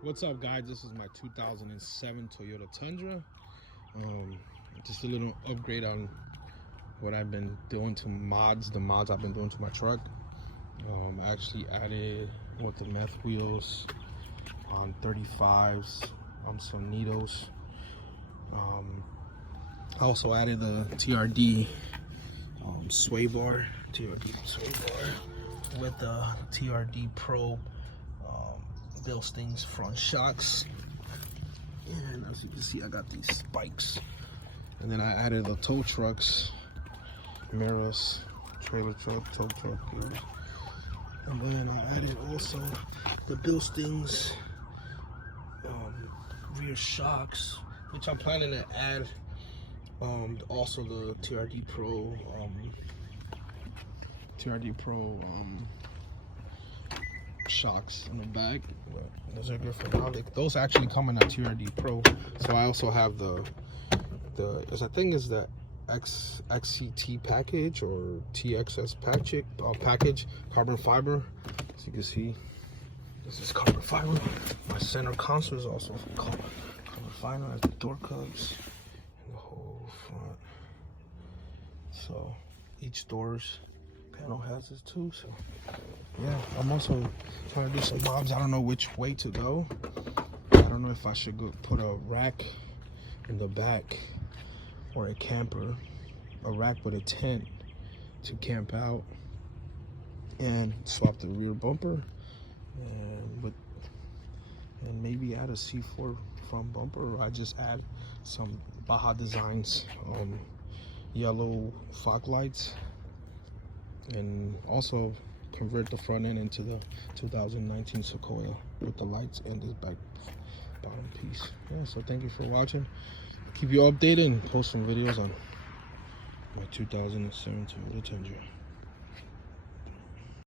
What's up, guys? This is my 2007 Toyota Tundra. Just a little upgrade on what I've been doing to the mods I've been doing to my truck. I actually added with the meth wheels on 35s, some Nittos. I also added the TRD sway bar, with the TRD PRO Bilstein's front shocks, and as you can see, I got these spikes. And then I added the tow trucks, mirrors, trailer truck, tow truck gears. And then I added also the Bilstein's rear shocks, which I'm planning to add also the TRD PRO shocks in the back. But those are good for now. Those actually come in a TRD PRO. So I also have the I think is the XCT package or TXS package, carbon fiber. As you can see, this is carbon fiber. My center console is also carbon fiber. I have the door cups and the whole front. So each door's panel has this too. So yeah, I'm also trying to do some mobs. I don't know which way to go. I don't know if I should go put a rack in the back or a camper, a rack with a tent to camp out, and swap the rear bumper, and maybe add a C4 front bumper, or I just add some Baja Designs yellow fog lights, and also convert the front end into the 2019 Sequoia with the lights and this back bottom piece. Yeah, so thank you for watching. Keep you updated and post some videos on my 2007 Toyota Tundra.